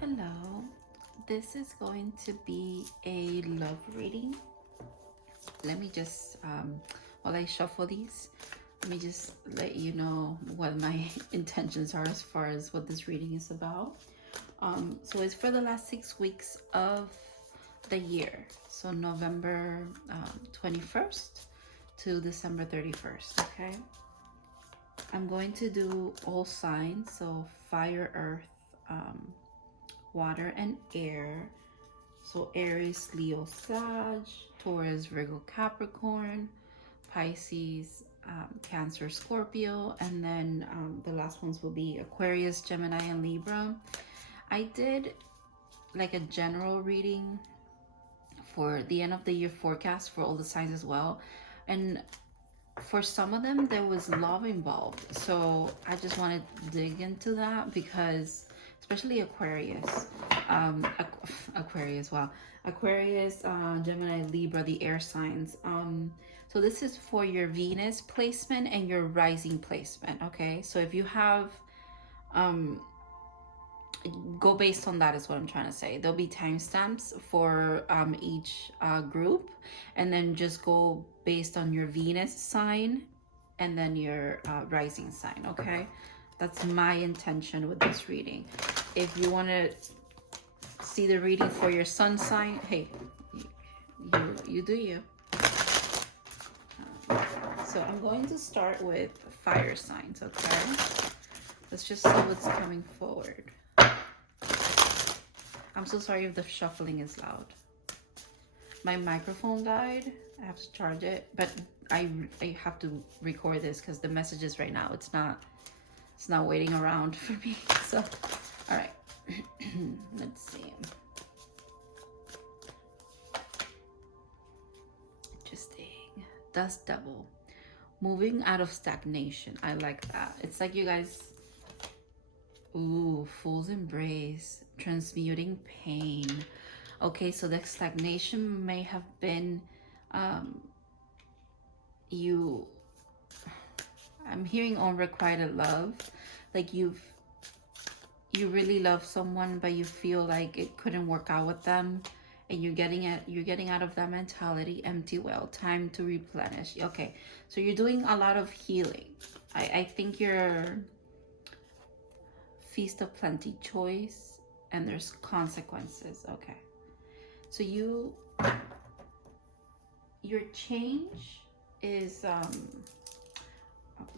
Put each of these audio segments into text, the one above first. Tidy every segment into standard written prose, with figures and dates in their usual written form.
Hello, this is going to be a love reading. Let me just, while I shuffle these, let me just let you know what my intentions are as far as what this reading is about. So it's for the last 6 weeks of the year. So November 21st to December 31st, okay? I'm going to do all signs, so fire, earth, water, and air. So Aries, Leo, Sag, Taurus, Virgo, Capricorn, Pisces, Cancer, Scorpio, and then the last ones will be Aquarius, Gemini, and Libra. I did like a general reading for the end of the year forecast for all the signs as well. And for some of them, there was love involved. So I just want to dig into that because, especially Aquarius, Aquarius, wow. Aquarius, Gemini, Libra, the air signs. So this is for your Venus placement and your rising placement, okay? So if you have, go based on that is what I'm trying to say. There'll be timestamps for each group, and then just go based on your Venus sign and then your rising sign, okay? That's my intention with this reading. If you want to see the reading for your sun sign, hey, you do you. So I'm going to start with fire signs, okay? Let's just see what's coming forward. I'm so sorry if the shuffling is loud. My microphone died. I have to charge it, but I have to record this because the messages right now, it's not waiting around for me. So, all right, let's see. Interesting. Dust Devil. Moving out of stagnation. I like that. It's like you guys, ooh, Fool's Embrace, transmuting pain. Okay, so the stagnation may have been I'm hearing unrequited love, like you really love someone but you feel like it couldn't work out with them, and you're getting out of that mentality. Empty well, time to replenish. Okay, so you're doing a lot of healing. I think you're feast of plenty choice, and there's consequences. Okay, so your change is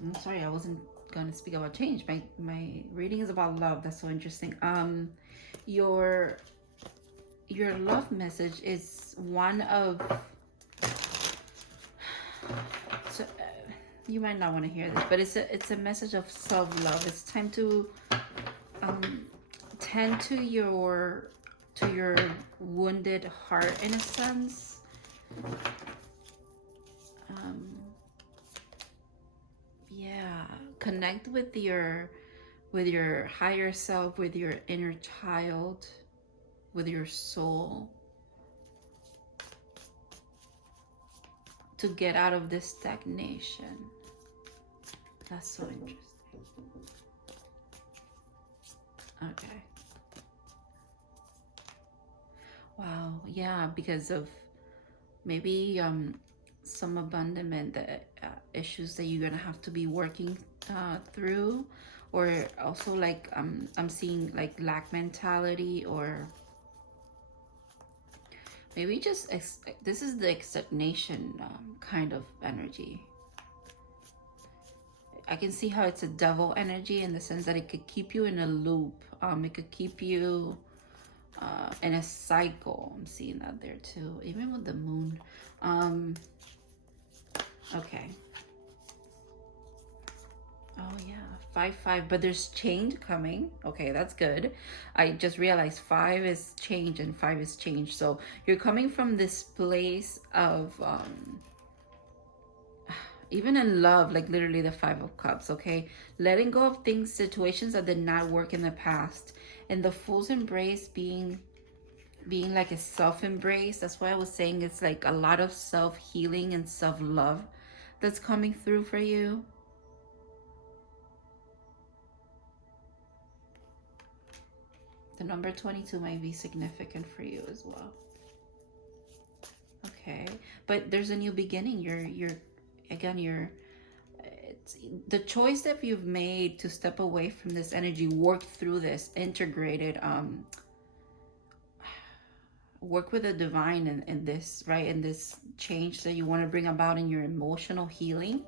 I'm sorry, I wasn't gonna speak about change. My reading is about love. That's so interesting. Your love message is one of, so you might not want to hear this, but it's a message of self-love. It's time to tend to your wounded heart, in a sense. Yeah, connect with your higher self, with your inner child, with your soul, to get out of this stagnation. That's so interesting. Okay. Wow, yeah, because of maybe some abandonment issues that you're gonna have to be working through, or also like I'm seeing like lack mentality, or maybe just this is the stagnation kind of energy. I can see how it's a devil energy in the sense that it could keep you in a loop. It could keep you in a cycle. I'm seeing that there too, even with the moon. Okay. Oh yeah, 5-5, but there's change coming. Okay, that's good. I just realized 5 is change and 5 is change. So you're coming from this place of even in love, like literally the 5 of Cups, okay? Letting go of things, situations that did not work in the past. And the Fool's Embrace being like a self-embrace. That's why I was saying it's like a lot of self-healing and self-love that's coming through for you. The number 22 might be significant for you as well. Okay, but there's a new beginning. It's the choice that you've made to step away from this energy, work through this, integrated, work with the divine in this, right? In this change that you want to bring about in your emotional healing.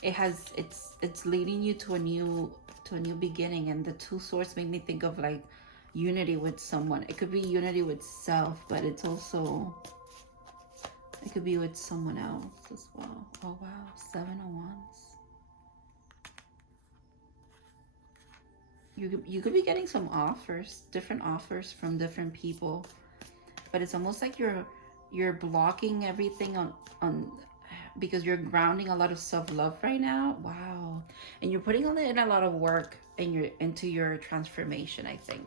It's leading you to a new beginning. And the two swords make me think of like unity with someone. It could be unity with self, but it's also, it could be with someone else as well. Oh wow, 7 of Wands. You could be getting some offers, different offers from different people, but it's almost like you're blocking everything on because you're grounding a lot of self-love right now. Wow. And you're putting in a lot of work into your transformation, I think.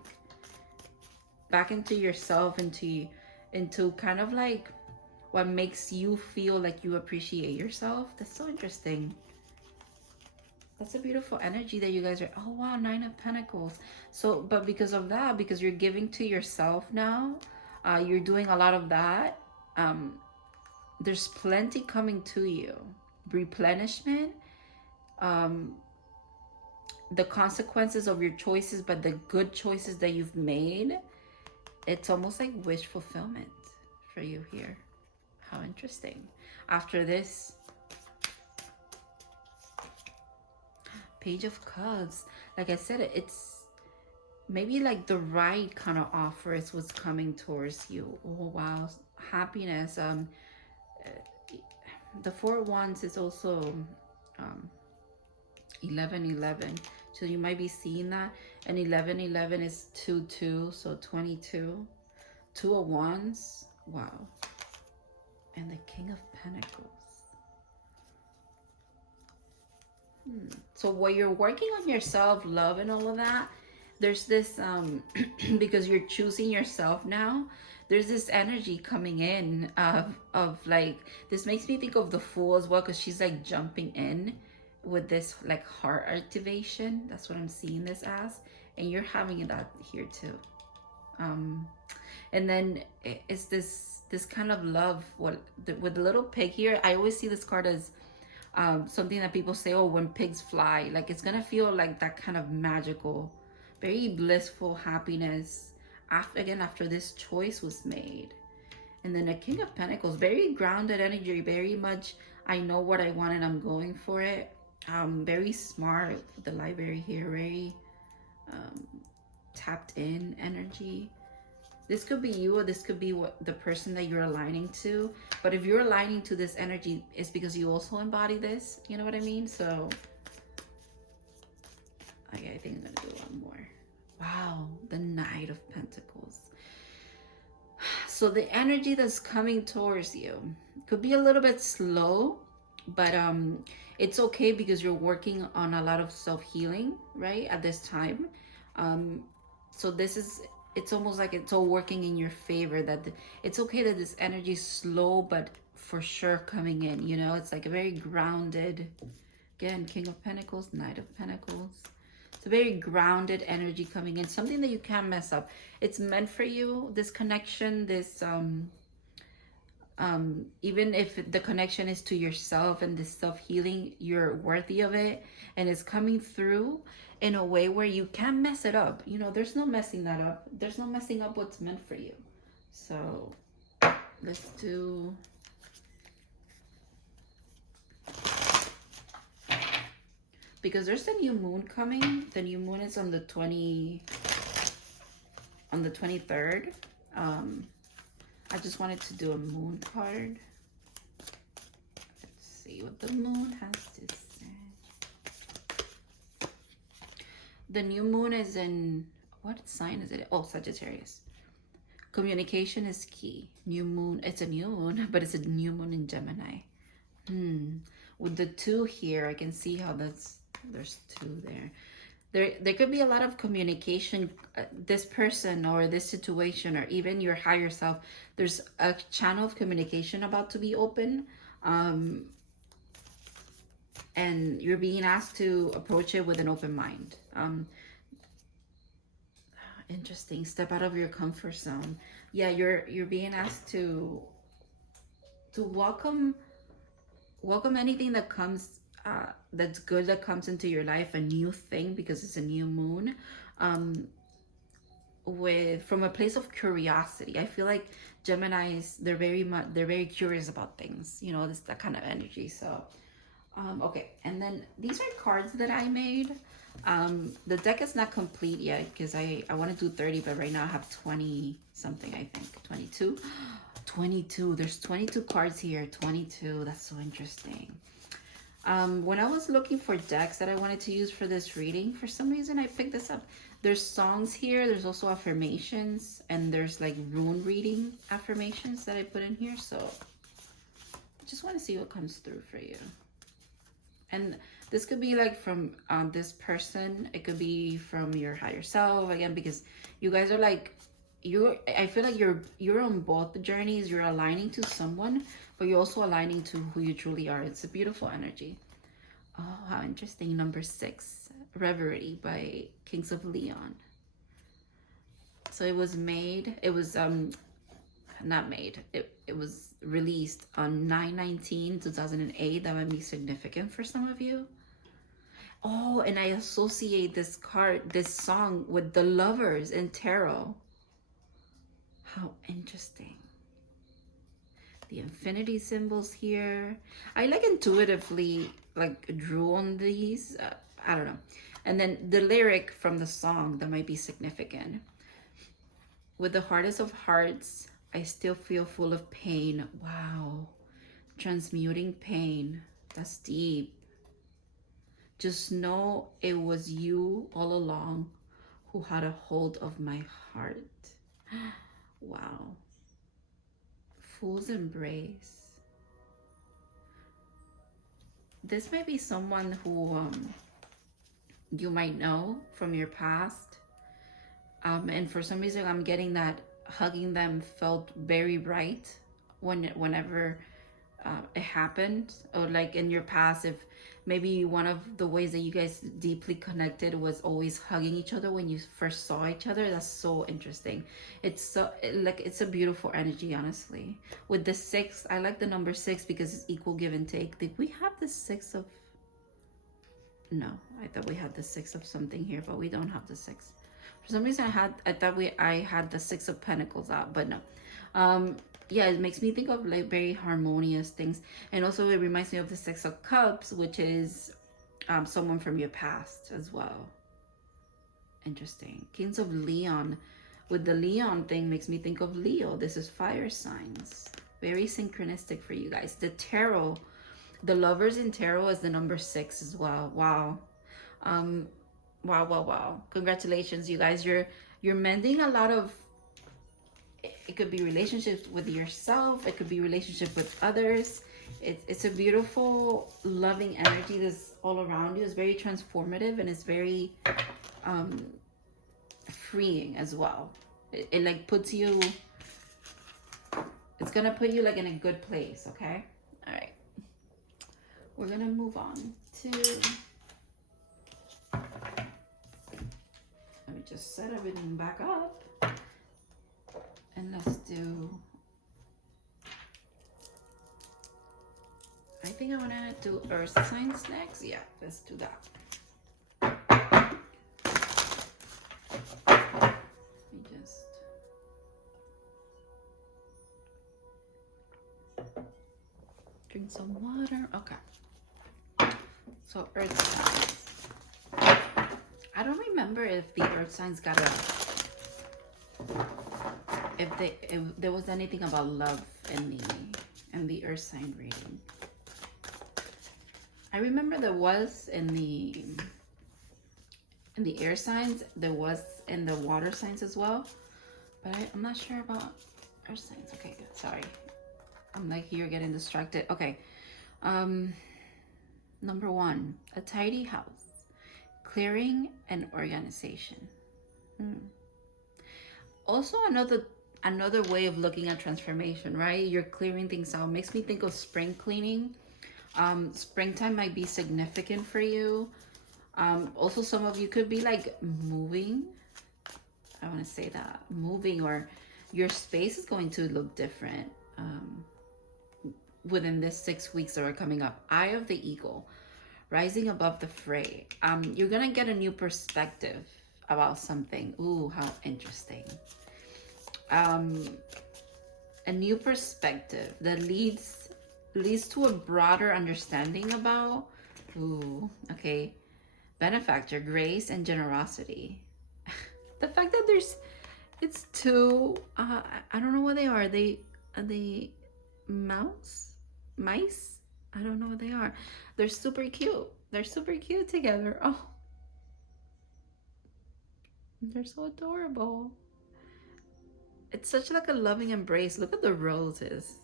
Back into yourself, into kind of like what makes you feel like you appreciate yourself. That's so interesting. That's a beautiful energy that you guys are. Oh wow, 9 of Pentacles. So, but because of that, because you're giving to yourself now, you're doing a lot of that. There's plenty coming to you. Replenishment. The consequences of your choices, but the good choices that you've made. It's almost like wish fulfillment for you here. How interesting. After this, Page of Cups. Like I said, it's maybe like the right kind of offer is what's coming towards you. Oh wow, happiness. The 4 of Wands is also 11-11, so you might be seeing that. And 11-11 is 2-2, so 22. 2 of Wands. Wow. And the King of Pentacles. So while you're working on your self-love and all of that, there's this because you're choosing yourself now, there's this energy coming in of like, this makes me think of the Fool as well, because she's like jumping in with this like heart activation. That's what I'm seeing this as, and you're having that here too. And then it's this kind of love. With the little pig here, I always see this card as something that people say, oh, when pigs fly, like it's gonna feel like that kind of magical, very blissful happiness after this choice was made. And then the King of Pentacles, very grounded energy, very much I know what I want and I'm going for it. Very smart. The library here, very tapped in energy. This could be you, or this could be the person that you're aligning to. But if you're aligning to this energy, it's because you also embody this. You know what I mean? So, okay, I think I'm gonna do one more. Wow, the Knight of Pentacles. So the energy that's coming towards you could be a little bit slow, but it's okay because you're working on a lot of self-healing, right, at this time. So this is, it's almost like it's all working in your favor, that it's okay that this energy is slow, but for sure coming in, you know. It's like a very grounded, again, King of Pentacles, Knight of Pentacles. It's a very grounded energy coming in, something that you can't mess up. It's meant for you, this connection, this even if the connection is to yourself and this self-healing, you're worthy of it, and it's coming through in a way where you can't mess it up. You know, there's no messing that up. There's no messing up what's meant for you. So let's do because there's a new moon coming. The new moon is on the 23rd. I just wanted to do a moon card. Let's see what the moon has to say. The new moon is in, what sign is it? Oh, Sagittarius. Communication is key. New moon, it's a new moon, but it's a new moon in Gemini. With the 2 here, I can see how there's 2 there. There could be a lot of communication. This person or this situation, or even your higher self, there's a channel of communication about to be open, and you're being asked to approach it with an open mind. Interesting. Step out of your comfort zone. Yeah, you're being asked to welcome anything that comes that's good, that comes into your life, a new thing, because it's a new moon, with from a place of curiosity. I feel like Geminis, they're very curious about things, you know, this that kind of energy. So okay, and then these are cards that I made. The deck is not complete yet because I want to do 30, but right now I have 20 something, I think 22. 22, there's 22 cards here. 22, that's so interesting. When I was looking for decks that I wanted to use for this reading, for some reason I picked this up. There's songs here, there's also affirmations, and there's like rune reading affirmations that I put in here. So I just want to see what comes through for you. And this could be like from this person, it could be from your higher self, again, because you guys are like, I feel like you're on both journeys. You're aligning to someone, but you're also aligning to who you truly are. It's a beautiful energy. Oh, how interesting. Number 6, Reverie by Kings of Leon. So it was not made, it was released on 9/19/2008. That might be significant for some of you. Oh, and I associate this song with the lovers in tarot. How interesting. The infinity symbols here. I like intuitively like drew on these. I don't know. And then the lyric from the song that might be significant. With the hardest of hearts, I still feel full of pain. Wow. Transmuting pain. That's deep. Just know it was you all along who had a hold of my heart. Wow. Fool's embrace. This might be someone who you might know from your past. And for some reason, I'm getting that hugging them felt very right whenever it happened. Or like in your past, if maybe one of the ways that you guys deeply connected was always hugging each other when you first saw each other. That's so interesting. It's it's a beautiful energy, honestly. With the 6, I like the number 6 because it's equal give and take. Did we have the 6 of... No, I thought we had the 6 of something here, but we don't have the 6. For some reason I thought I had the 6 of Pentacles out, but no. Yeah, it makes me think of like very harmonious things. And also it reminds me of the 6 of Cups, which is someone from your past as well. Interesting. Kings of Leon. With the Leon thing makes me think of Leo. This is fire signs. Very synchronistic for you guys. The tarot, the lovers in tarot is the number 6 as well. Wow. Wow. Congratulations, you guys. You're mending a lot of... It could be relationships with yourself. It could be relationship with others. It's a beautiful, loving energy that's all around you. It's very transformative and it's very freeing as well. It like puts you... It's gonna put you like in a good place, okay? All right. We're gonna move on to... Let me just set everything back up. And let's do... I think I want to do earth signs next. Yeah, let's do that. Let me just... drink some water. Okay. So earth signs. I don't remember if the earth signs got a... If there was anything about love in the earth sign reading. I remember there was in the air signs, there was in the water signs as well, but I'm not sure about earth signs. Okay, sorry. I'm like here getting distracted. Okay. Number 1, a tidy house, clearing and organization. Also another way of looking at transformation, right? You're clearing things out. Makes me think of spring cleaning. Springtime might be significant for you. Also, some of you could be like moving. I want to say that, moving, or your space is going to look different within this 6 weeks that are coming up. Eye of the Eagle, rising above the fray. You're gonna get a new perspective about something. Ooh, how interesting. A new perspective that leads to a broader understanding about, ooh, okay, benefactor, grace, and generosity. The fact that it's two, I don't know what they are. Are they mice? I don't know what they are. They're super cute. They're super cute together. Oh, they're so adorable. It's such like a loving embrace. Look at the roses.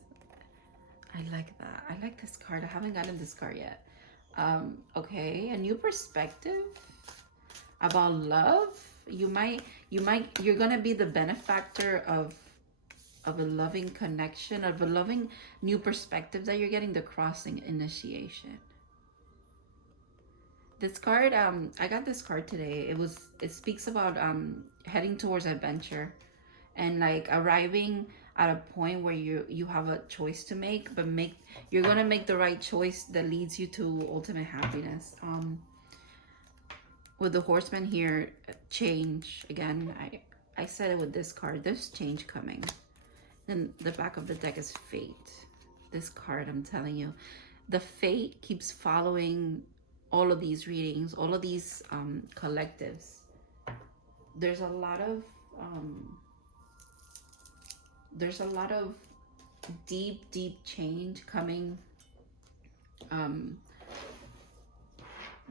I like that. I like this card. I haven't gotten this card yet. Okay, a new perspective about love. You're gonna be the benefactor of a loving connection, of a loving new perspective that you're getting, the crossing initiation. This card, I got this card today. It speaks about heading towards adventure and like arriving at a point where you have a choice to make, but you're gonna make the right choice that leads you to ultimate happiness. With the Horseman here, change again. I said it with this card. There's change coming. Then the back of the deck is fate. This card, I'm telling you, the fate keeps following all of these readings, all of these collectives. There's a lot of deep change coming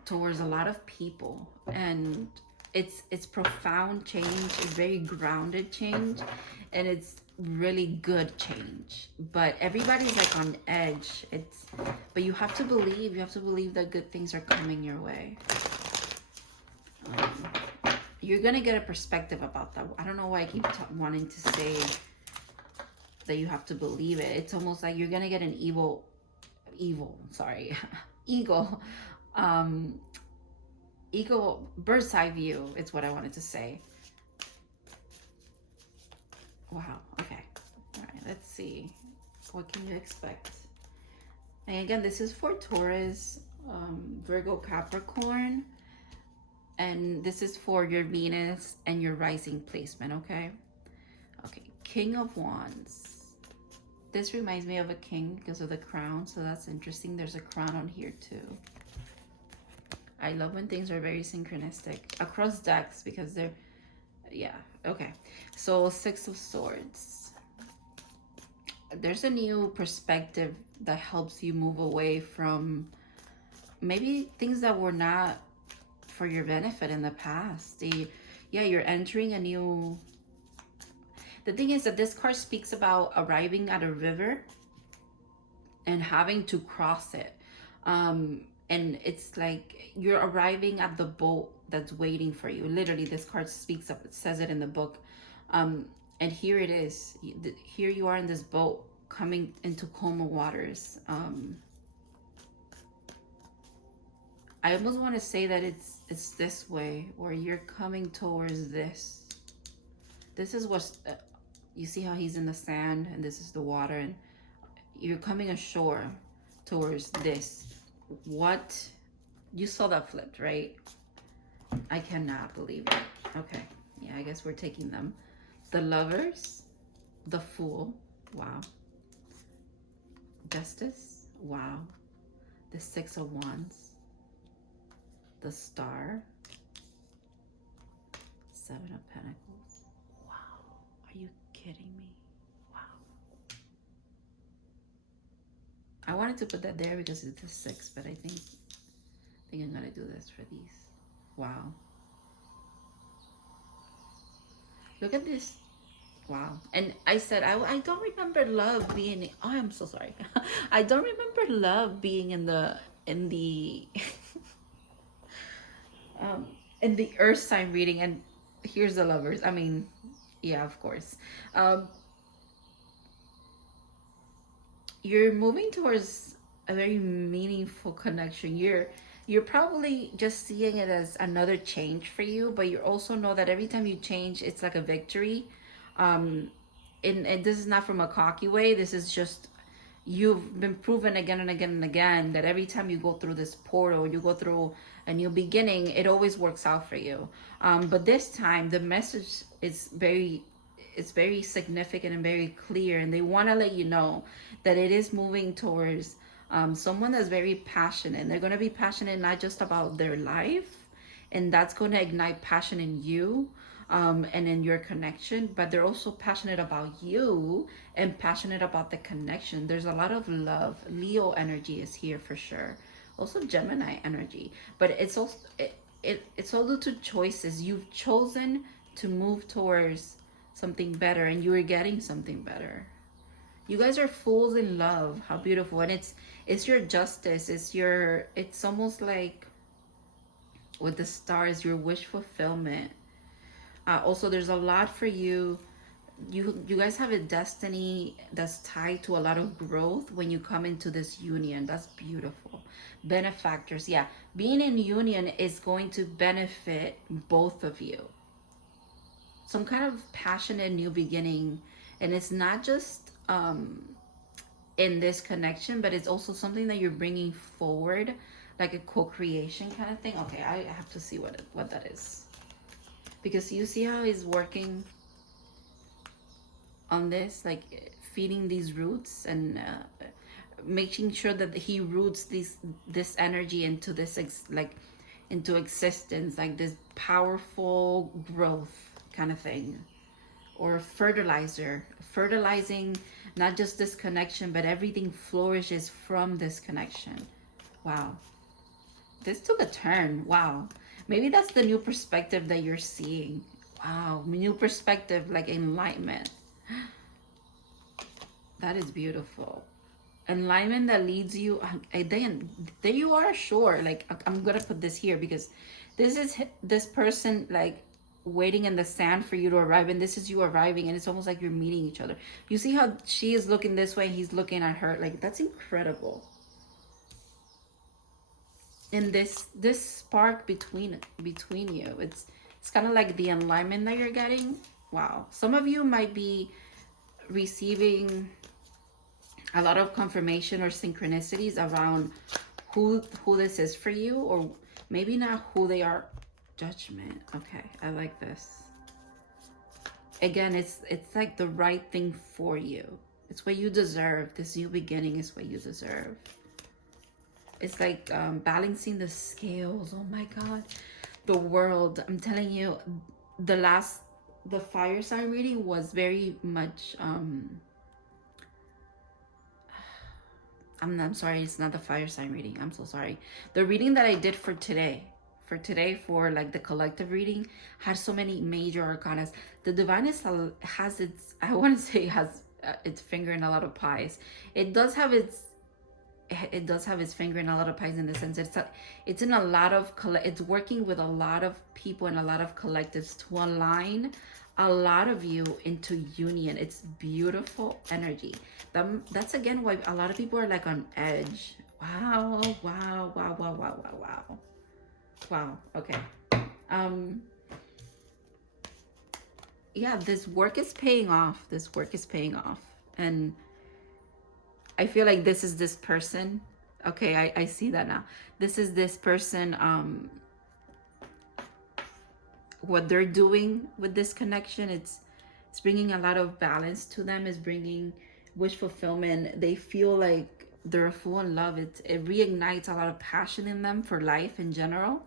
towards a lot of people, and it's profound change. It's very grounded change, and it's really good change, but everybody's like on edge. But you have to believe that good things are coming your way. You're gonna get a perspective about that. I don't know why I keep wanting to say that you have to believe it. It's almost like you're gonna get an eagle eagle bird's eye view. It's what I wanted to say. Wow. Okay. All right. Let's see. What can you expect? And again, this is for Taurus, Virgo, Capricorn, and this is for your Venus and your rising placement. Okay. Okay. King of Wands. This reminds me of a king because of the crown, so that's interesting. There's a crown on here too. I love when things are very synchronistic across decks because they're, yeah, okay. So Six of Swords. There's a new perspective that helps you move away from maybe things that were not for your benefit in the past. You're entering a new... The thing is that this card speaks about arriving at a river and having to cross it. And it's like you're arriving at the boat that's waiting for you. Literally, this card speaks up, it says it in the book. And here it is. Here you are in this boat coming into calmer waters. I almost want to say that it's this way, where you're coming towards this. This is what, you see how he's in the sand and this is the water, and you're coming ashore towards this. What? You saw that flipped, right? I cannot believe it. Okay. Yeah, I guess we're taking them. The Lovers, the Fool. Wow. Justice. Wow. The Six of Wands. The Star. Seven of Pentacles. Wow. Are you kidding me? Wow. I wanted to put that there because it's a 6, but I think I'm gonna do this for these. Wow. Look at this. Wow. And I said I don't remember love being, oh, I'm so sorry. I don't remember love being in the in the earth sign reading, and here's the Lovers. I mean, yeah, of course. You're moving towards a very meaningful connection. you're probably just seeing it as another change for you, but you also know that every time you change, it's like a victory. Um, and this is not from a cocky way. This is just, you've been proven again and again and again that every time you go through this portal, you go through a new beginning, it always works out for you. But this time, the message is very, it's very significant and very clear, and they want to let you know that it is moving towards someone that's very passionate. They're going to be passionate not just about their life, and that's going to ignite passion in you, and in your connection, but they're also passionate about you and passionate about the connection. There's a lot of love. Leo energy is here for sure. Also Gemini energy, but it's also it's all due to choices. You've chosen to move towards something better, and you are getting something better. You guys are fools in love. How beautiful. And it's your justice. It's almost like with the stars, your wish fulfillment. Also, there's a lot for you. You guys have a destiny that's tied to a lot of growth when you come into this union. That's beautiful. Benefactors. Yeah, being in union is going to benefit both of you. Some kind of passionate new beginning. And it's not just in this connection, but it's also something that you're bringing forward, like a co-creation kind of thing. Okay, I have to see what that is, because you see how he's working on this, like feeding these roots and making sure that he roots this energy into this into existence, like this powerful growth kind of thing, or fertilizing not just this connection, but everything flourishes from this connection. Wow, this took a turn. Wow, maybe that's the new perspective that you're seeing. Wow, new perspective, like enlightenment. That is beautiful. Enlightenment that leads you. Then there you are, sure. Like, I'm gonna put this here because this is this person like waiting in the sand for you to arrive, and this is you arriving, and it's almost like you're meeting each other. You see how she is looking this way, he's looking at her. Like, that's incredible. And this spark between you, it's kind of like the alignment that you're getting. Wow, some of you might be receiving a lot of confirmation or synchronicities around who this is for you, or maybe not who they are. Judgment. Okay, I like this. Again, it's like the right thing for you. It's what you deserve. This new beginning is what you deserve. It's like balancing the scales. Oh my God. The world. I'm telling you, the fire sign reading was very much I'm sorry, it's not the fire sign reading. I'm so sorry. The reading that I did for today, for like the collective reading, had so many major arcanas. The divine has its, I want to say, has its finger in a lot of pies. It does have its finger in a lot of pies, in the sense it's in a lot of it's working with a lot of people and a lot of collectives to align a lot of you into union. It's beautiful energy. That's again why a lot of people are like on edge. Wow, wow, wow, wow, wow, wow, wow. Wow, okay. Yeah, this work is paying off. This work is paying off. And I feel like this is this person. Okay, I see that now. This is this person, what they're doing with this connection, it's bringing a lot of balance to them. It's bringing wish fulfillment. They feel like they're full in love. It reignites a lot of passion in them for life in general.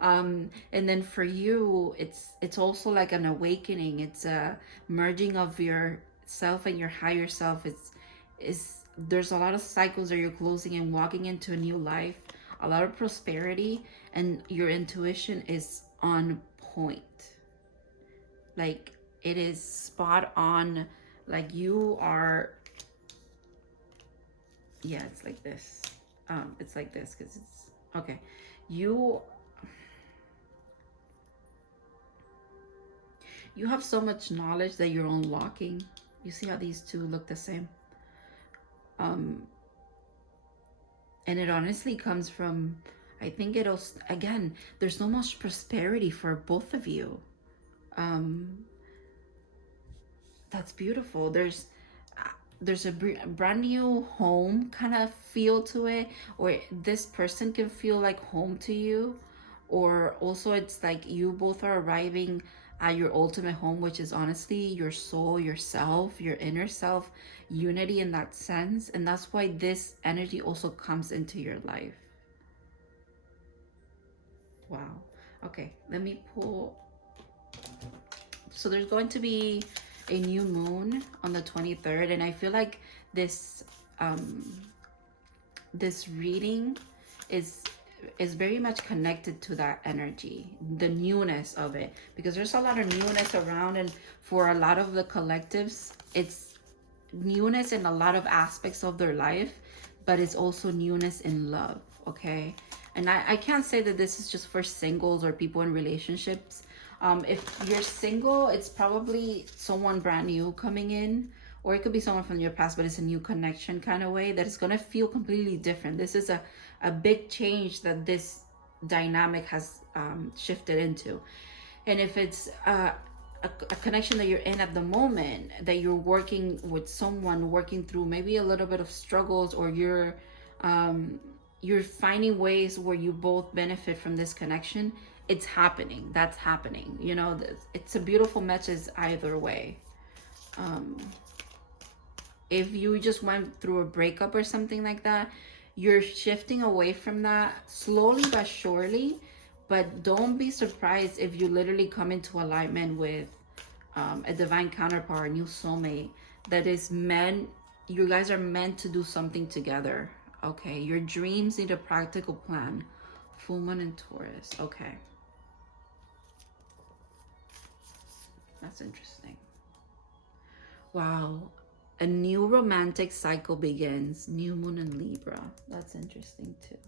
And then for you, it's also like an awakening. It's a merging of your self and your higher self. There's a lot of cycles that you're closing and walking into a new life, a lot of prosperity, and your intuition is on point. Like, it is spot on. Like, you are, yeah, it's like this. It's like this because it's okay. You have so much knowledge that you're unlocking. You see how these two look the same? And it honestly comes from, I think it'll, again, there's so much prosperity for both of you. That's beautiful. There's a brand new home kind of feel to it, or this person can feel like home to you, or also it's like you both are arriving at your ultimate home, which is honestly your soul, yourself, your inner self, unity in that sense. And that's why this energy also comes into your life. Wow. Okay, let me pull. So there's going to be a new moon on the 23rd, and I feel like this this reading is very much connected to that energy, the newness of it, because there's a lot of newness around, and for a lot of the collectives, it's newness in a lot of aspects of their life, but it's also newness in love. Okay, and I can't say that this is just for singles or people in relationships. If you're single, it's probably someone brand new coming in, or it could be someone from your past, but it's a new connection kind of way that is going to feel completely different. This is a big change that this dynamic has shifted into. And if it's a connection that you're in at the moment, that you're working with someone, working through maybe a little bit of struggles, or you're finding ways where you both benefit from this connection, it's happening. That's happening. You know, it's a beautiful message either way. If you just went through a breakup or something like that, you're shifting away from that slowly but surely. But don't be surprised if you literally come into alignment with a divine counterpart, a new soulmate that is meant, you guys are meant to do something together. Okay, your dreams need a practical plan. Full moon in Taurus. Okay. That's interesting. Wow. A new romantic cycle begins. New moon in Libra. That's interesting too.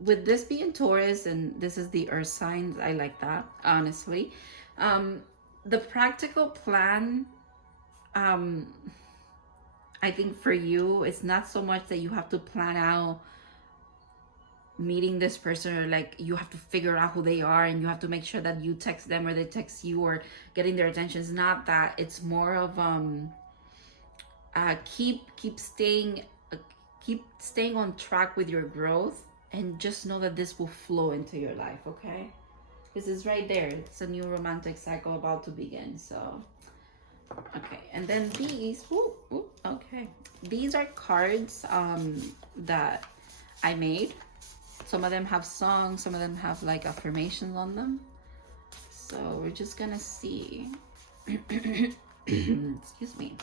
With this being Taurus, and this is the earth sign, I like that, honestly. The practical plan, I think for you, it's not so much that you have to plan out meeting this person, or like you have to figure out who they are and you have to make sure that you text them or they text you, or getting their attention. It's not that. It's more of keep staying on track with your growth, and just know that this will flow into your life. Okay, this is right there. It's a new romantic cycle about to begin. So okay, and then these okay, these are cards that I made. Some of them have songs, some of them have like affirmations on them. So we're just gonna see. Excuse me.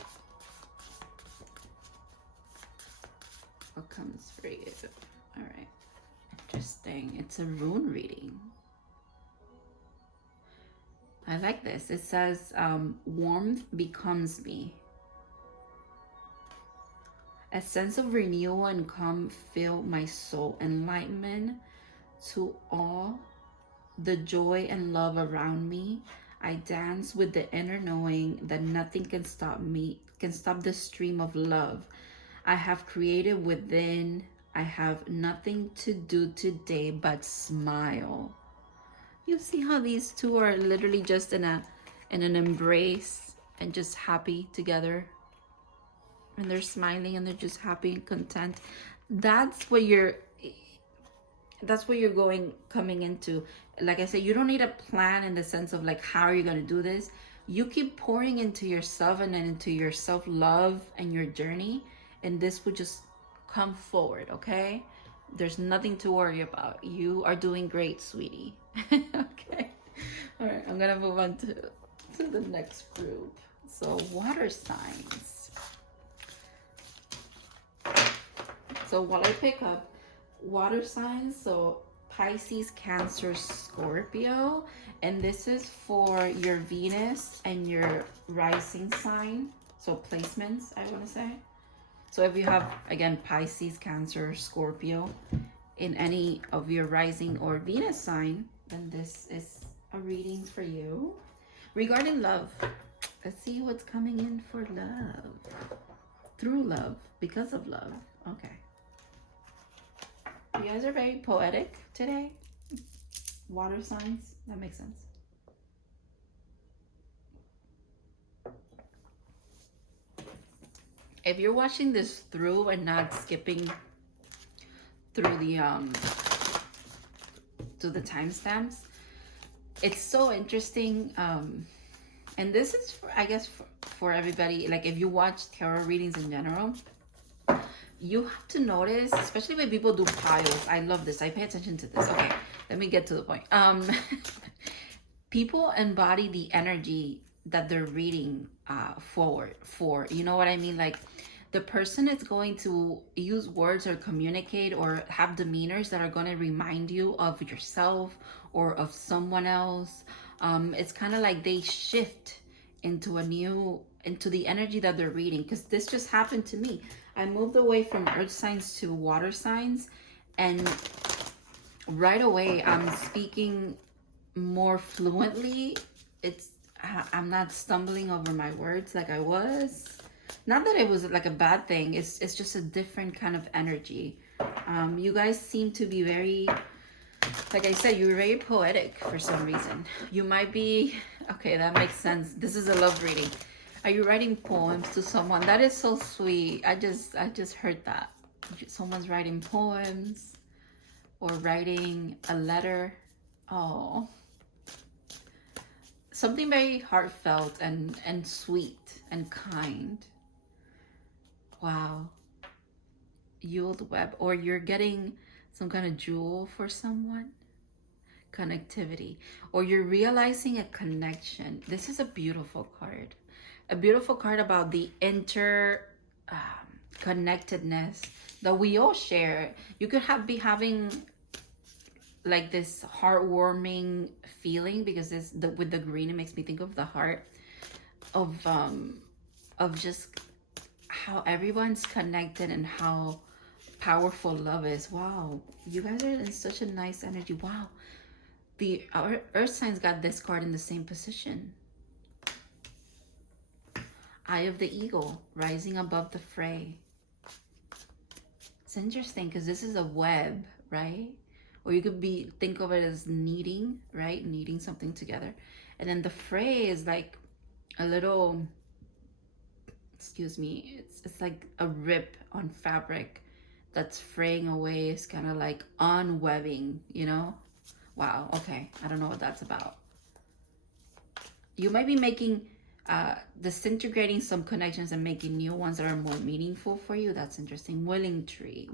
What comes for you? All right. Interesting. It's a rune reading. I like this. It says, warmth becomes me. A sense of renewal and calm fill my soul. Enlightenment to all the joy and love around me. I dance with the inner knowing that nothing can stop the stream of love I have created within. I have nothing to do today but smile. You see how these two are literally just in an embrace and just happy together. And they're smiling and they're just happy and content. That's what you're coming into. Like I said, you don't need a plan in the sense of like, how are you going to do this? You keep pouring into yourself and then into your self-love and your journey, and this will just come forward. Okay, there's nothing to worry about. You are doing great, sweetie. Okay, all right, I'm gonna move on to the next group. So water signs. So while I pick up water signs, so Pisces, Cancer, Scorpio, and this is for your Venus and your rising sign. So placements, I want to say. So if you have, again, Pisces, Cancer, Scorpio in any of your rising or Venus sign, then this is a reading for you. Regarding love, let's see what's coming in for love. Through love, because of love. Okay. You guys are very poetic today. Water signs. That makes sense. If you're watching this through and not skipping through the timestamps, it's so interesting. And this is for, I guess, for everybody. Like if you watch tarot readings in general, you have to notice, especially when people do piles. I love this. I pay attention to this. Okay, let me get to the point. People embody the energy that they're reading forward for. You know what I mean? Like the person is going to use words or communicate or have demeanors that are going to remind you of yourself or of someone else. It's kind of like they shift into the energy that they're reading, because this just happened to me. I moved away from earth signs to water signs, and right away I'm speaking more fluently. I'm not stumbling over my words like I was. Not that it was like a bad thing. It's just a different kind of energy. You guys seem to be very, like I said, you're very poetic for some reason. You might be, okay, that makes sense. This is a love reading. Are you writing poems to someone? That is so sweet. I just heard that. Someone's writing poems or writing a letter. Oh. Something very heartfelt and sweet and kind. Wow. Jeweled web. Or you're getting some kind of jewel for someone. Connectivity. Or you're realizing a connection. This is a beautiful card. A beautiful card about the connectedness that we all share. You could be having like this heartwarming feeling, because with the green, it makes me think of the heart of just how everyone's connected and how powerful love is. Wow, you guys are in such a nice energy. Wow, our earth signs got this card in the same position. Eye of the eagle, rising above the fray. It's interesting because this is a web, right? Or you could think of it as kneading, right? Kneading something together. And then the fray is like a little, excuse me, it's like a rip on fabric that's fraying away. It's kind of like unwebbing, you know? Wow, okay. I don't know what that's about. You might be making, disintegrating some connections and making new ones that are more meaningful for you. That's interesting. Wailing tree.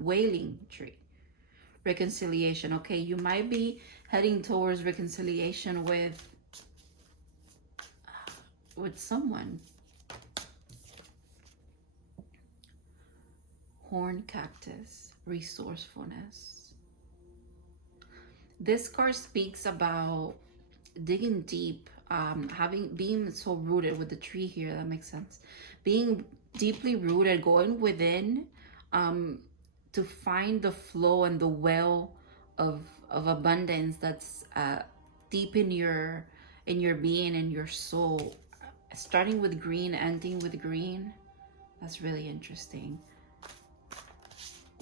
Reconciliation. Okay, you might be heading towards reconciliation with someone. Horn cactus. Resourcefulness. This card speaks about digging deep, being so rooted with the tree here. That makes sense. Being deeply rooted, going within, to find the flow and the well of abundance that's deep in your being and your soul. Starting with green, ending with green. That's really interesting.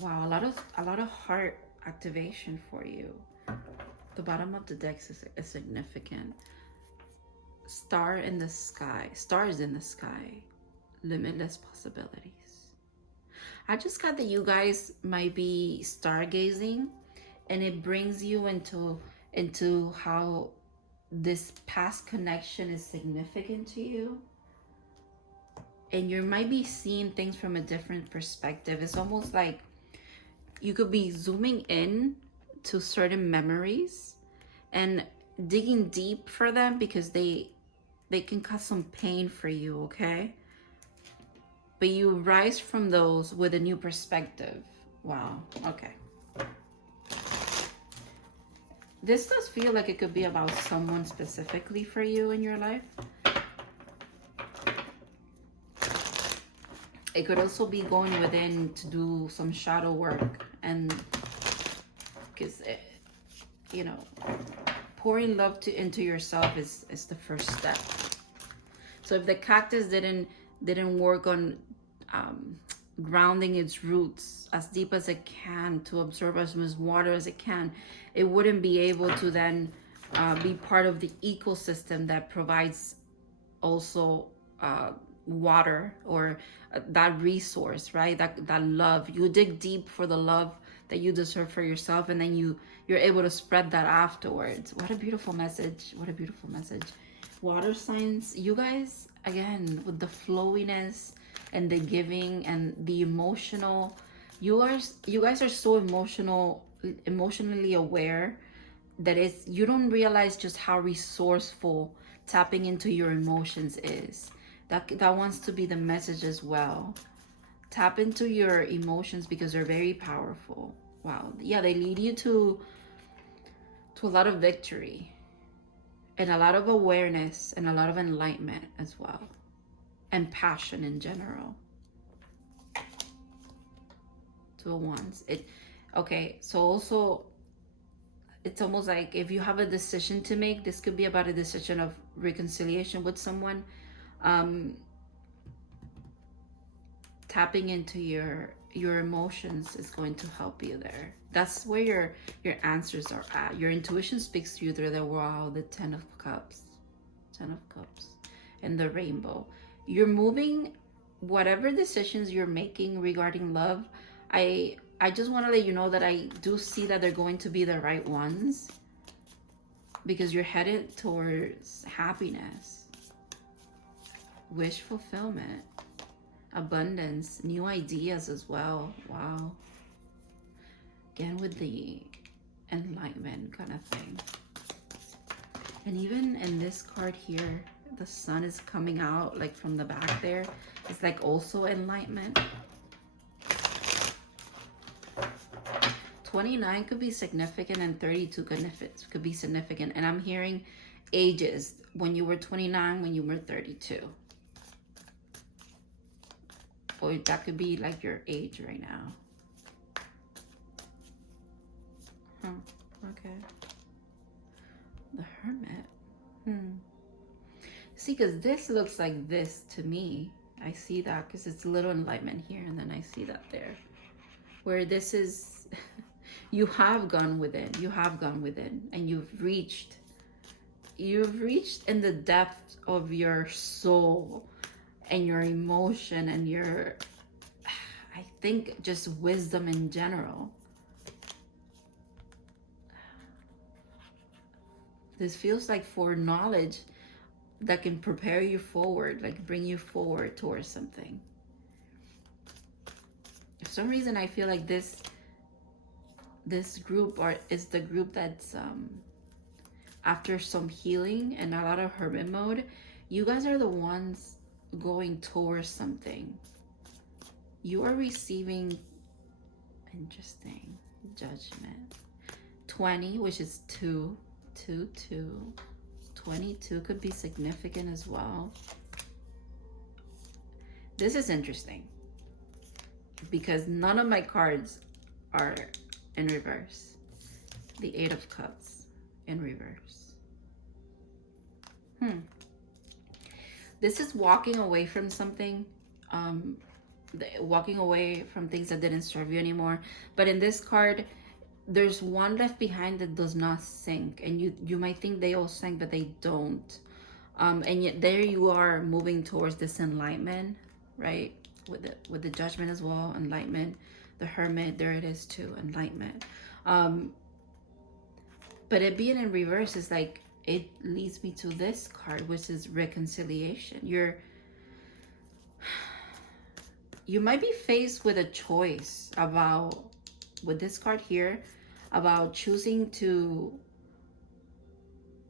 Wow, a lot of heart activation for you. The bottom of the deck is significant. Stars in the sky. Limitless possibilities. I just got that you guys might be stargazing, and it brings you into how this past connection is significant to you. And you might be seeing things from a different perspective. It's almost like you could be zooming in to certain memories and digging deep for them, because they can cause some pain for you, okay? But you rise from those with a new perspective. Wow, okay. This does feel like it could be about someone specifically for you in your life. It could also be going within to do some shadow work, and because, you know, pouring love into yourself is the first step. So if the cactus didn't work on grounding its roots as deep as it can to absorb as much water as it can, it wouldn't be able to then be part of the ecosystem that provides also water, or that resource, right? That love. You dig deep for the love that you deserve for yourself, and then you're able to spread that afterwards. What a beautiful message. What a beautiful message. Water signs, you guys, again, with the flowiness and the giving and the emotional, you guys are so emotionally aware that you don't realize just how resourceful tapping into your emotions is. That wants to be the message as well. Tap into your emotions because they're very powerful. Wow. Yeah, they lead you to a lot of victory and a lot of awareness and a lot of enlightenment as well, and passion in general. Two of Wands. Okay, so also it's almost like if you have a decision to make, this could be about a decision of reconciliation with someone. Tapping into your emotions is going to help you there. That's where your answers are at. Your intuition speaks to you through the wow, the 10 of Cups, and the rainbow. You're moving, whatever decisions you're making regarding love, I just want to let you know that I do see that they're going to be the right ones, because you're headed towards happiness, wish fulfillment, abundance, new ideas as well. Wow. Again, with the enlightenment kind of thing. And even in this card here, the sun is coming out like from the back there. It's like also enlightenment. 29 could be significant, and 32 could be significant. And I'm hearing ages, when you were 29, when you were 32. Or that could be like your age right now. Okay. The Hermit. See, because this looks like this to me. I see that because it's a little enlightenment here, and then I see that there. Where this is, you have gone within. You have gone within, and you've reached in the depth of your soul and your emotion and your, I think, just wisdom in general. This feels like for knowledge that can prepare you forward, like bring you forward towards something. For some reason, I feel like this group is the group that's after some healing and a lot of hermit mode. You guys are the ones going towards something. You are receiving, interesting, judgment. 20, which is 2. 22 could be significant as well. This is interesting because none of my cards are in reverse. The 8 of Cups in reverse. This is walking away from something, walking away from things that didn't serve you anymore. But in this card, there's one left behind that does not sink, and you might think they all sank, but they don't. And yet there you are moving towards this enlightenment, right? With the judgment as well, enlightenment. The Hermit, there it is too, enlightenment. But it being in reverse is like, it leads me to this card, which is reconciliation. You might be faced with a choice about, with this card here, about choosing to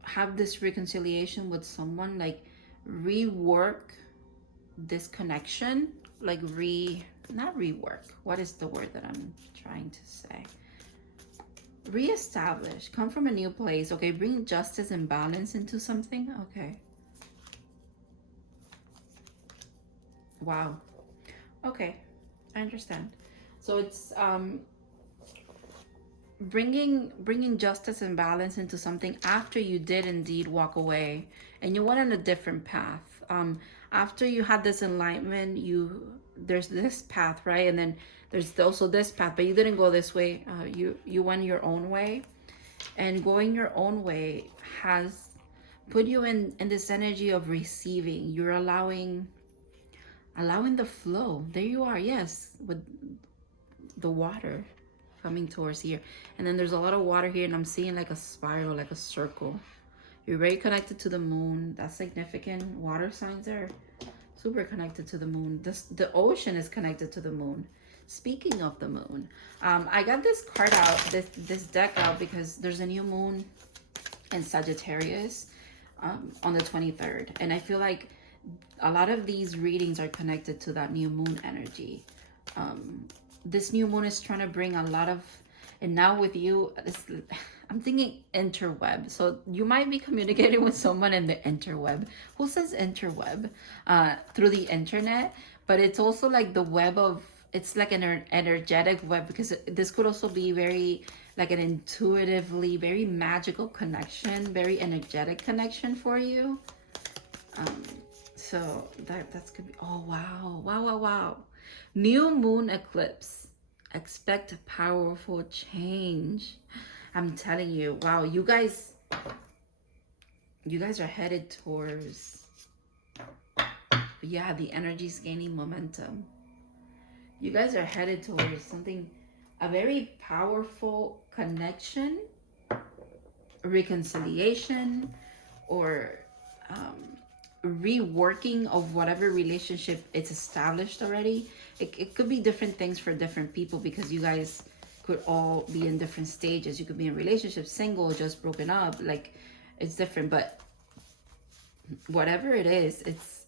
have this reconciliation with someone, like rework this connection, like not rework. What is the word that I'm trying to say? Reestablish, come from a new place. Okay, bring justice and balance into something. Okay. Wow. Okay, I understand. So it's bringing justice and balance into something after you did indeed walk away and you went on a different path. after you had this enlightenment, there's this path, right? And then there's also this path, but you didn't go this way. You went your own way, and going your own way has put you in this energy of receiving. You're allowing the flow. There you are, yes, with the water coming towards here. And then there's a lot of water here, and I'm seeing like a spiral, like a circle. You're very connected to the moon. That's significant. Water signs are super connected to the moon. The ocean is connected to the moon. Speaking of the moon, I got this card out, this deck out, because there's a new moon in Sagittarius on the 23rd. And I feel like a lot of these readings are connected to that new moon energy. This new moon is trying to bring a lot of, and now with you, I'm thinking interweb. So you might be communicating with someone in the interweb. Who says interweb? Through the internet. But it's also like the web of, it's like an energetic web, because this could also be very like an intuitively, very magical connection, very energetic connection for you. So that's could be, oh wow, wow, wow, wow. New moon eclipse. Expect powerful change. I'm telling you, wow, you guys are headed towards, yeah, the energy's gaining momentum. You guys are headed towards something, a very powerful connection, reconciliation, or reworking of whatever relationship it's established already. It could be different things for different people, because you guys could all be in different stages. You could be in relationships, single, just broken up, like it's different. But whatever it is,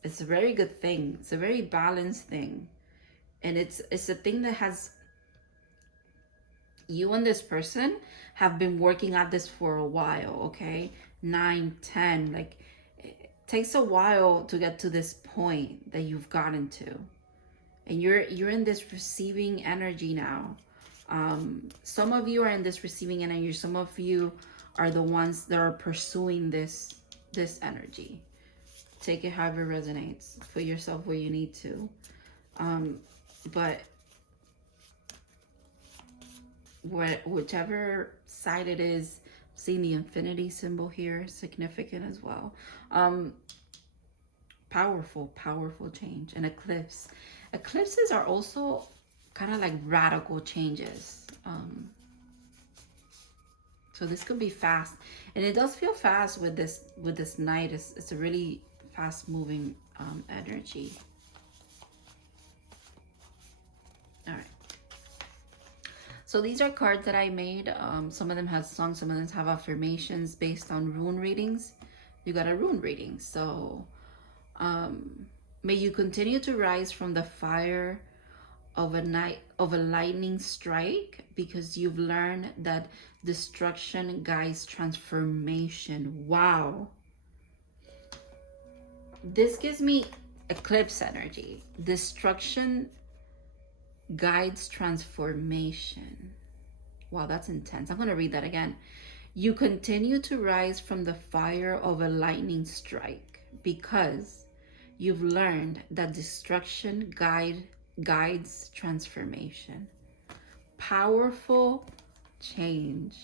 it's a very good thing. It's a very balanced thing. And it's a thing that has, you and this person have been working at this for a while, okay? 9, 10, like it takes a while to get to this point that you've gotten to. And you're in this receiving energy now. Some of you are in this receiving energy. Some of you are the ones that are pursuing this energy. Take it however resonates. Put yourself where you need to. But whichever side it is, seeing the infinity symbol here, significant as well. Powerful change. An eclipse. Eclipses are also kind of like radical changes. So this could be fast, and it does feel fast with this night. It's a really fast moving energy. All right. So these are cards that I made. Some of them have songs, some of them have affirmations based on rune readings. You got a rune reading. So may you continue to rise from the fire of a lightning strike, because you've learned that destruction guides transformation. Wow. This gives me eclipse energy. Destruction guides transformation. Wow, that's intense. I'm going to read that again. You continue to rise from the fire of a lightning strike, because you've learned that destruction guides transformation. Powerful change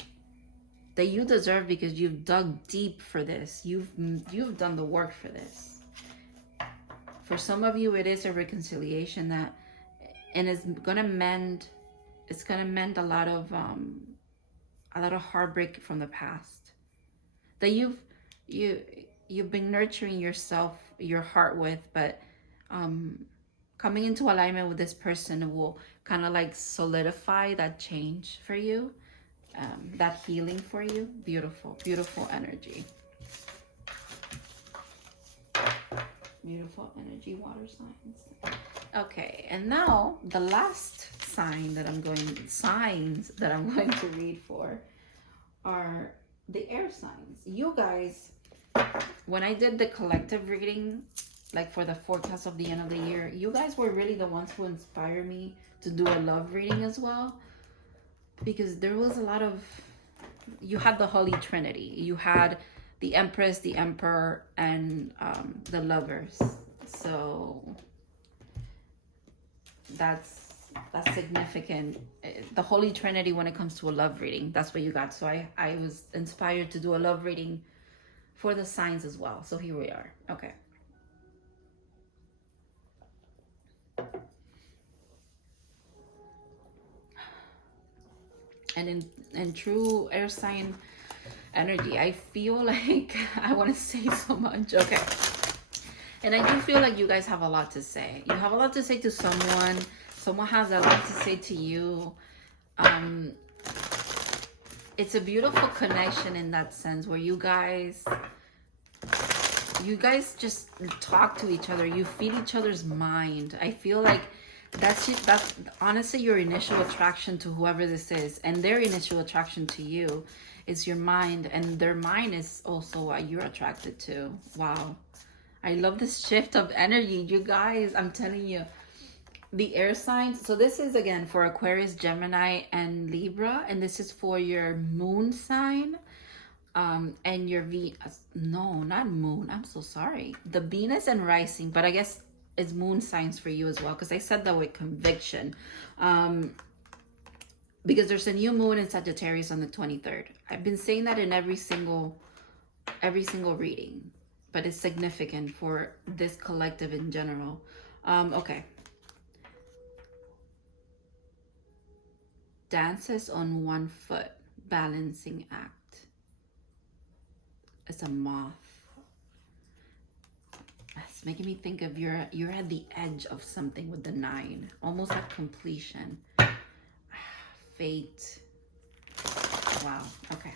that you deserve, because you've dug deep for this. You've done the work for this. For some of you, it is a reconciliation and it's gonna mend. It's gonna mend a lot of heartbreak from the past that you've been nurturing your heart with, but coming into alignment with this person will kind of like solidify that change for you, that healing for you. Beautiful energy. Beautiful energy, water signs. Okay, and now the last signs that I'm going to read for are the air signs. You guys, when I did the collective reading, like for the forecast of the end of the year, you guys were really the ones who inspired me to do a love reading as well, because there was a lot of, you had the Holy Trinity. You had the Empress, the Emperor, and the Lovers. So that's significant. The Holy Trinity when it comes to a love reading. That's what you got. So I was inspired to do a love reading for the signs as well. So here we are. Okay. And in true air sign energy, I feel like I want to say so much. Okay. And I do feel like you guys have a lot to say. You have a lot to say to someone. Someone has a lot to say to you. It's a beautiful connection in that sense where you guys just talk to each other. You feed each other's mind. I feel like that's honestly your initial attraction to whoever this is, and their initial attraction to you is your mind, and their mind is also what you're attracted to. Wow. I love this shift of energy, you guys. I'm telling you, the air signs. So this is again for Aquarius, Gemini, and Libra, and this is for your moon sign, and your no, not moon. I'm so sorry. The Venus and rising, but I guess it's moon signs for you as well, because I said that with conviction, because there's a new moon in Sagittarius on the 23rd. I've been saying that in every single reading, but it's significant for this collective in general. Okay. Dances on one foot, balancing act. It's a moth. It's making me think of you're at the edge of something with the 9, almost at completion. Fate. Wow. Okay.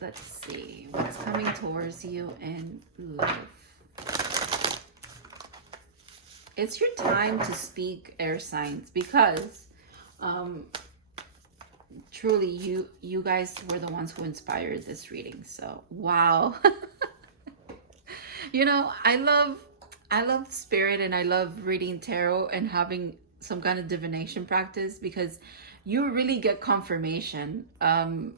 Let's see what's coming towards you in love. It's your time to speak, air signs, because truly you guys were the ones who inspired this reading. So wow. You know, I love spirit, and I love reading tarot and having some kind of divination practice, because you really get confirmation, and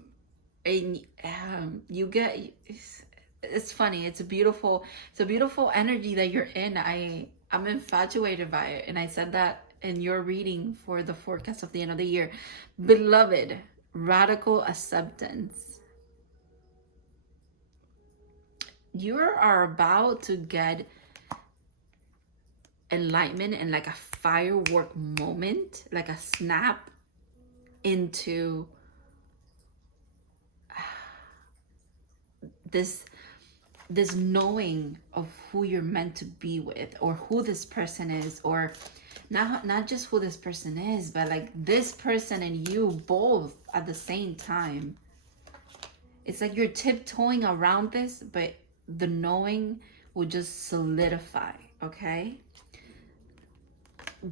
you get, it's funny, it's a beautiful energy that you're in. I'm infatuated by it, and I said that in your reading for the forecast of the end of the year. Beloved, radical acceptance. You are about to get enlightenment and like a firework moment, like a snap into this knowing of who you're meant to be with, or who this person is, or not just who this person is, but like this person and you both at the same time. It's like you're tiptoeing around this, but the knowing will just solidify. Okay.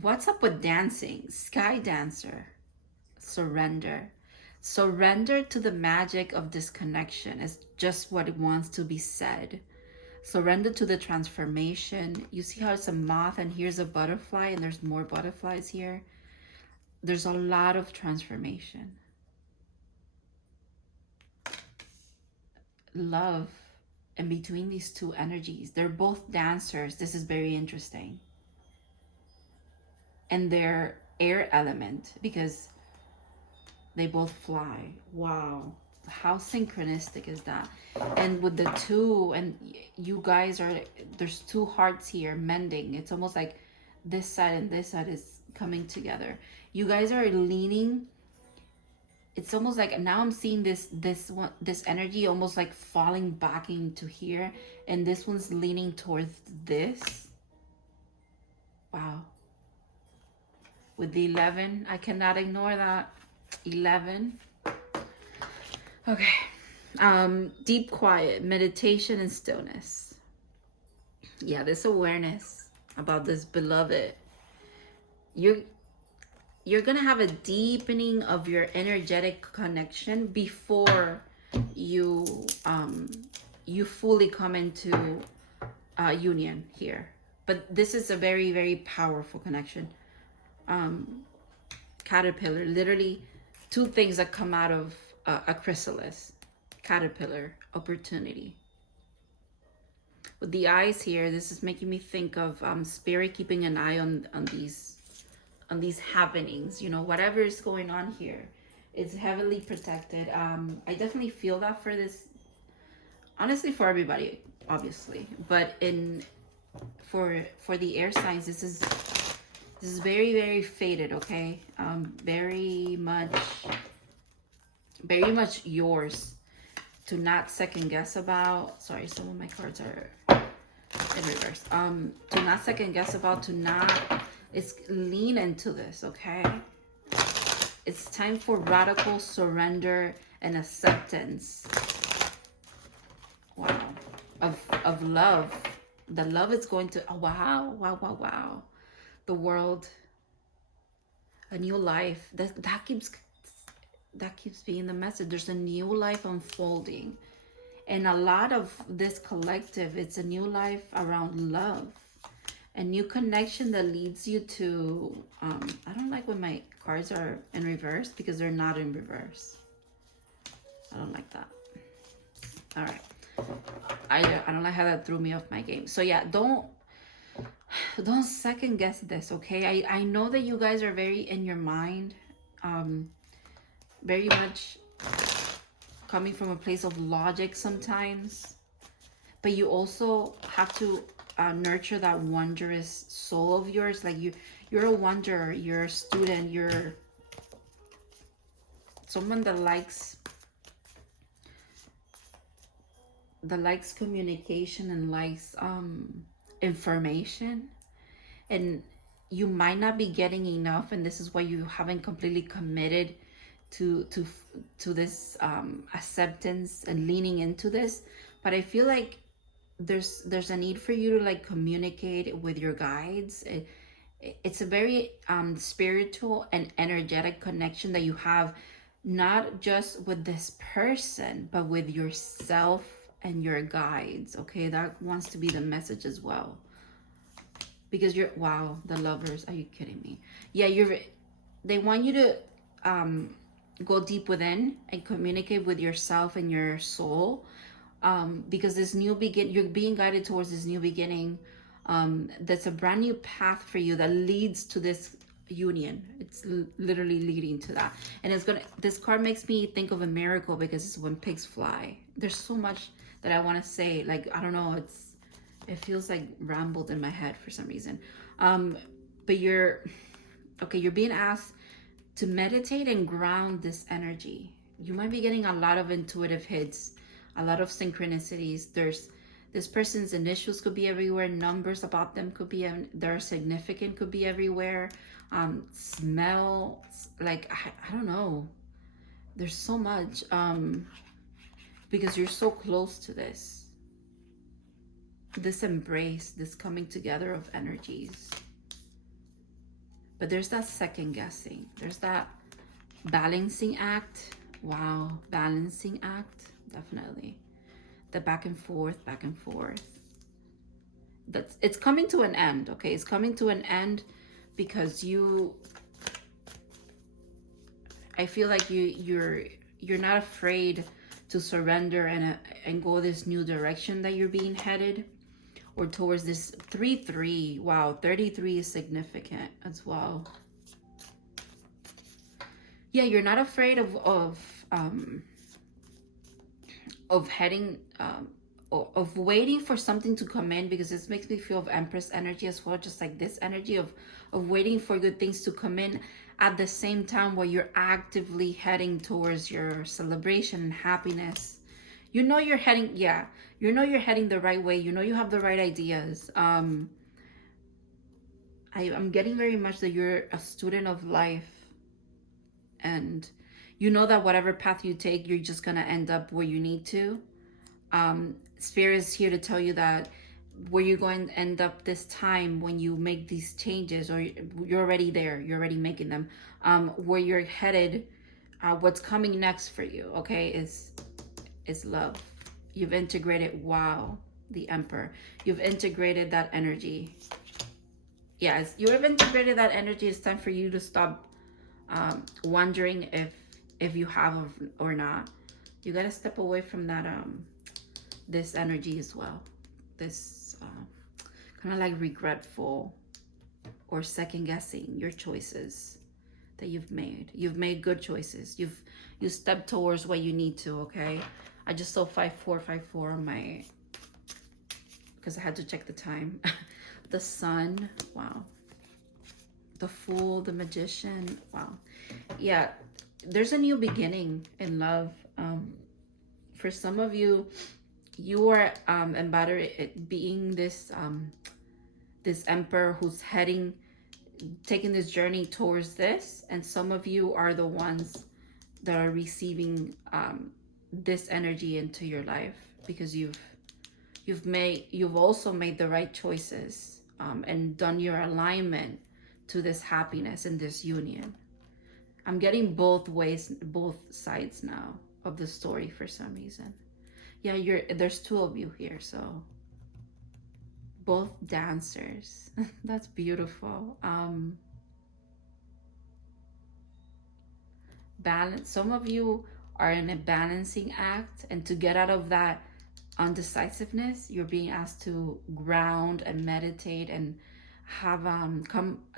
What's up with dancing? Sky dancer. Surrender. Surrender to the magic of this connection. It's just what it wants to be said. Surrender to the transformation. You see how it's a moth and here's a butterfly, and there's more butterflies here. There's a lot of transformation. Love in between these two energies. They're both dancers. This is very interesting. And they're air element because they both fly. Wow. How synchronistic is that? And with the two, and you guys are, there's two hearts here mending. It's almost like this side and this side is coming together. You guys are leaning. It's almost like now I'm seeing this energy almost like falling back into here, and this one's leaning towards this. Wow. With the 11, I cannot ignore that. 11. Okay. Deep quiet, meditation and stillness. Yeah, this awareness about this beloved. You're gonna have a deepening of your energetic connection before you fully come into union here. But this is a very, very powerful connection. Caterpillar, literally two things that come out of a chrysalis, caterpillar, opportunity. With the eyes here, this is making me think of spirit keeping an eye on these happenings. You know, whatever is going on here, it's heavily protected. I definitely feel that for this, honestly, for everybody, obviously, but for the air signs, this is very, very faded. Okay, very much yours to not second guess about. Sorry, some of my cards are in reverse. To not second guess about, to not, it's lean into this. Okay, it's time for radical surrender and acceptance. Wow, of love. The love is going to, oh, wow. The world, a new life. That keeps being the message. There's a new life unfolding. And a lot of this collective, it's a new life around love. A new connection that leads you to, I don't like when my cards are in reverse because they're not in reverse. I don't like that. All right. I don't like how that threw me off my game. So yeah, don't second guess this, okay? I know that you guys are very in your mind, very much coming from a place of logic sometimes, but you also have to nurture that wondrous soul of yours. Like you're a wanderer, you're a student, you're someone that likes communication and likes information, and you might not be getting enough, and this is why you haven't completely committed to this acceptance and leaning into this. But I feel like there's a need for you to like communicate with your guides. It's a very spiritual and energetic connection that you have, not just with this person, but with yourself and your guides. Okay, that wants to be the message as well, because you're, wow, the lovers, are you kidding me? Yeah, they want you to go deep within and communicate with yourself and your soul, because this new you're being guided towards this new beginning. That's a brand new path for you that leads to this union. It's literally leading to that, and this card makes me think of a miracle, because it's when pigs fly. There's so much that I want to say, like, I don't know, it feels like rambled in my head for some reason. But you're being asked to meditate and ground this energy. You might be getting a lot of intuitive hits, a lot of synchronicities. This person's initials could be everywhere, numbers about them could be, they're significant, could be everywhere. Smell, like, I don't know, there's so much, because you're so close to this embrace, this coming together of energies. But there's that second guessing, there's that balancing act. Wow, balancing act, definitely. The back and forth. It's coming to an end, okay? It's coming to an end because I feel like you're not afraid to surrender and go this new direction that you're being headed, or towards this 3-3. Wow, 33 is significant as well. Yeah, you're not afraid of heading, of waiting for something to come in, because this makes me feel of Empress energy as well, just like this energy of waiting for good things to come in at the same time where you're actively heading towards your celebration and happiness. You know you're heading, yeah, you know you're heading the right way. You know you have the right ideas. I'm getting very much that you're a student of life, and you know that whatever path you take, you're just gonna end up where you need to. Spirit is here to tell you that where you're going to end up this time when you make these changes, or you're already there, you're already making them, where you're headed, what's coming next for you, okay, is love. You've integrated, wow, the Emperor. You've integrated that energy. Yes, you have integrated that energy. It's time for you to stop wondering if if you have or not. You got to step away from that this energy as well. This kind of like regretful or second guessing your choices that you've made. You've made good choices. You stepped towards what you need to, okay? I just saw 5454 on my, because I had to check the time. The Sun, wow. The Fool, the Magician, wow. Yeah, there's a new beginning in love. For some of you, you are embodied being this this emperor who's taking this journey towards this, and some of you are the ones that are receiving this energy into your life, because you've also made the right choices and done your alignment to this happiness and this union. I'm getting both ways, both sides now of the story for some reason. Yeah, there's two of you here, so both dancers. That's beautiful. Balance. Some of you are in a balancing act, and to get out of that undecisiveness, you're being asked to ground and meditate and have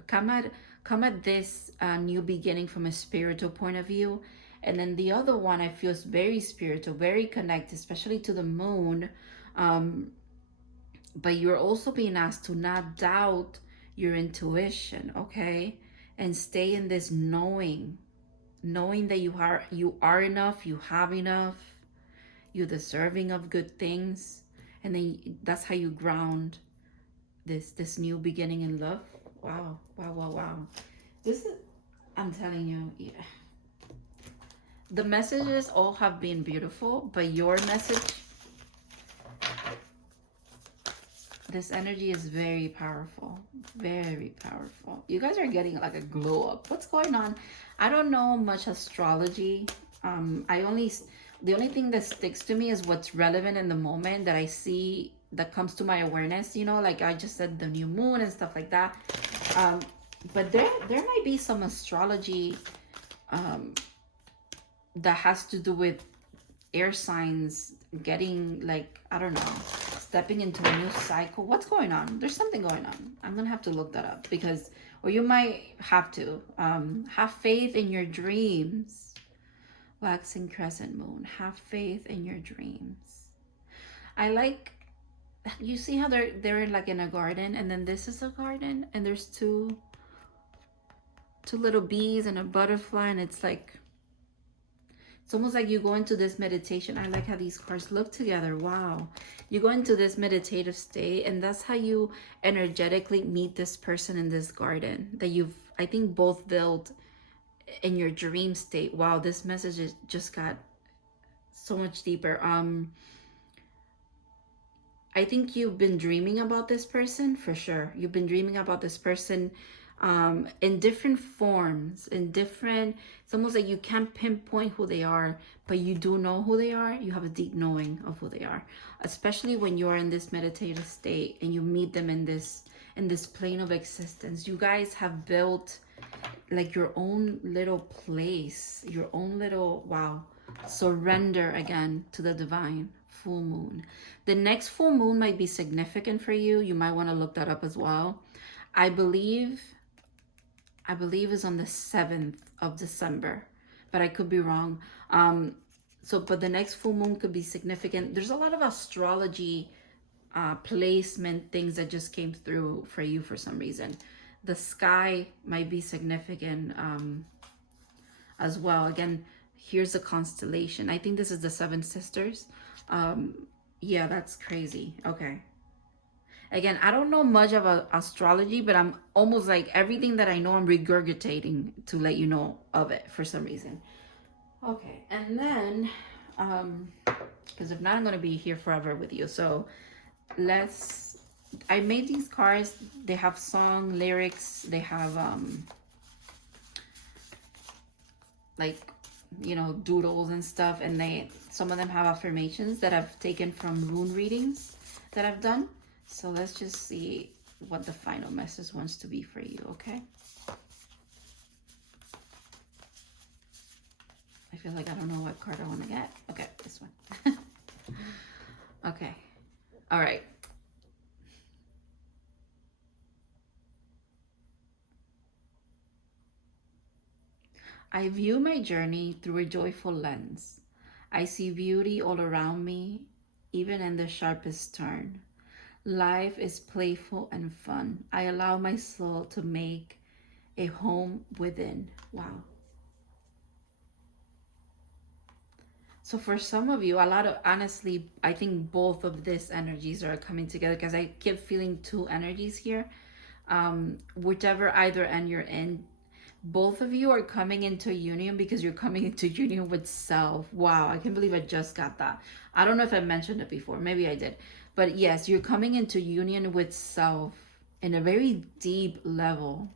come at this new beginning from a spiritual point of view. And then the other one, I feel, is very spiritual, very connected, especially to the moon. But you're also being asked to not doubt your intuition, okay? And stay in this knowing that you are enough, you have enough, you're deserving of good things. And then that's how you ground this new beginning in love. Wow, wow, wow, wow. This is, I'm telling you, yeah. The messages all have been beautiful, but your message, this energy is very powerful, very powerful. You guys are getting like a glow up. What's going on? I don't know much astrology. The only thing that sticks to me is what's relevant in the moment that I see, that comes to my awareness, you know, like I just said, the new moon and stuff like that. But there might be some astrology that has to do with air signs getting, like, I don't know, stepping into a new cycle. What's going on? There's something going on. I'm gonna have to look that up, because, or you might have to have faith in your dreams. Waxing crescent moon, have faith in your dreams. I like, you see how they're like in a garden, and then this is a garden, and there's two little bees and a butterfly, and it's like, it's almost like you go into this meditation. I like how these cards look together. Wow. You go into this meditative state, and that's how you energetically meet this person in this garden that you've, I think, both built in your dream state. Wow, this message just got so much deeper. I think you've been dreaming about this person for sure. You've been dreaming about this person in different forms, it's almost like you can't pinpoint who they are, but you do know who they are. You have a deep knowing of who they are, especially when you are in this meditative state and you meet them in this plane of existence. You guys have built like your own little place, your own little, wow. Surrender again to the divine. Full moon. The next full moon might be significant for you. You might want to look that up as well. I believe is on the 7th of December, but I could be wrong. But the next full moon could be significant. There's a lot of astrology placement things that just came through for you for some reason. The sky might be significant as well. Again, here's a constellation. I think this is the Seven Sisters. Yeah, that's crazy. Okay. Again, I don't know much about astrology, but I'm almost like everything that I know, I'm regurgitating to let you know of it for some reason. Okay, and then, because if not, I'm going to be here forever with you. So I made these cards. They have song, lyrics. They have, like, you know, doodles and stuff. And some of them have affirmations that I've taken from rune readings that I've done. So let's just see what the final message wants to be for you, okay? I feel like I don't know what card I want to get. Okay, this one. Okay. All right. I view my journey through a joyful lens. I see beauty all around me, even in the sharpest turn. Life is playful and fun. I allow my soul to make a home within. Wow. So for some of you, a lot of, honestly, I think both of these energies are coming together because I keep feeling two energies here. Whichever either end you're in, both of you are coming into union because you're coming into union with self. Wow, I can't believe I just got that. I don't know if I mentioned it before. Maybe I did. But yes, you're coming into union with self in a very deep level.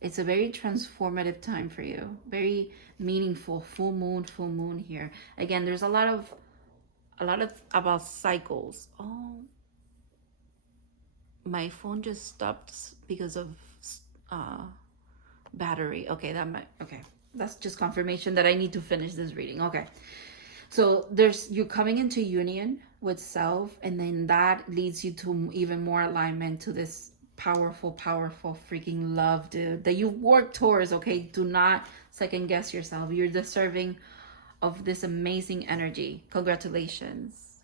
It's a very transformative time for you. Very meaningful. Full moon here. Again, there's a lot of about cycles. Oh, my phone just stopped because of battery. Okay, that might, okay, that's just confirmation that I need to finish this reading. Okay, so you're coming into union with self, and then that leads you to even more alignment to this powerful freaking love, dude, that you work towards. Okay, do not second guess yourself. You're deserving of this amazing energy. Congratulations.